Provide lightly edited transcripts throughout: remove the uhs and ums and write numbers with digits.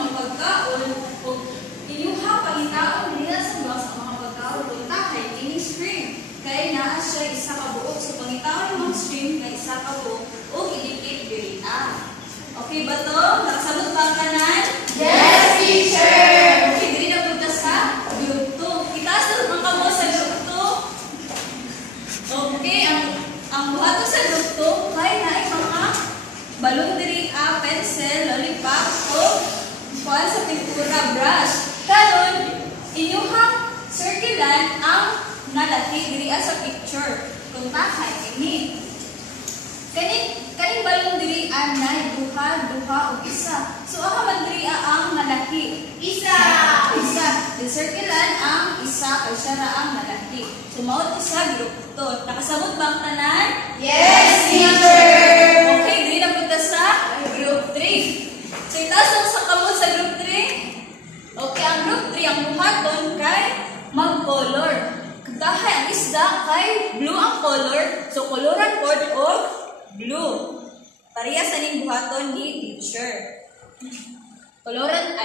mga pagkaon o inyuha pangitaon nila sa box ang mga pagkaon punta kay kini stream. Kaya naa siya isa ka buok. So pangitaon ng mga stream na isa ka buok o idikit dirita. Okay ba to? Nakasagot ba ang kanan? Yes, teacher! Okay, dili na punta sa group 2. Itaas na mga kamo sa group 2. Okay, ang buhato sa group 2 kaya na ay mga balon diri pencil, lollipop o kuan sa pintura brush. Karon inyuhang circulan ang nalaki diri sa picture. Kung takay ini. Kaning balon diri anay duha o isa. So aha man diri ang malaki. Isa. Circulan ang isa kay siya ra ang malaki. So mao to sa group 2. Nakasabot ba ang tanan? Yes, teacher! Okay, diri na punta sa group 3. So itaas na sa kamot sa group 3. Okay, ang group 3 ang buhaton kay mag-color. Dahil ang isda kay blue ang color, so coloran pod og blue. Parehas sa ning buhaton ni teacher. Coloran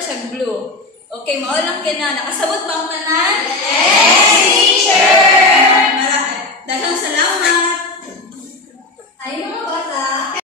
siya blue. Okay, mao lang kina. Nakasabot ba ang tanan? Yes, teacher! Daghang salamat. Ay mga